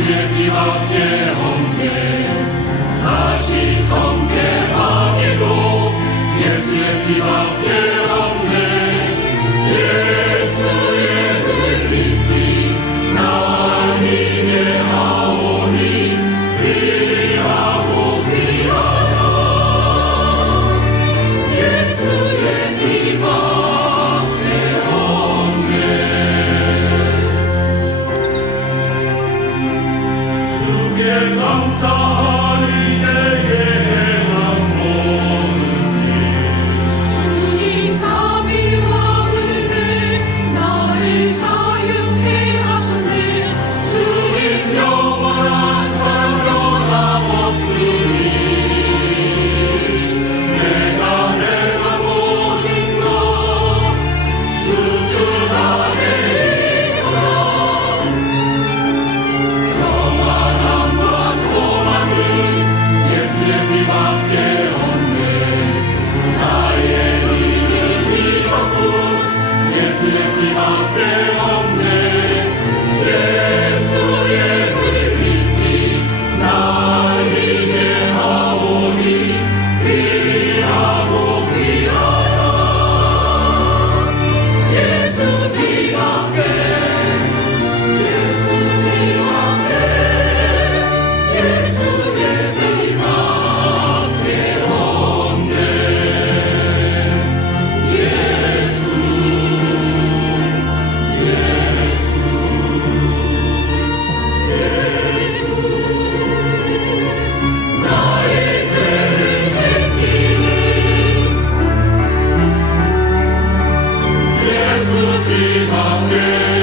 Ciebie, Ciebie, 하나님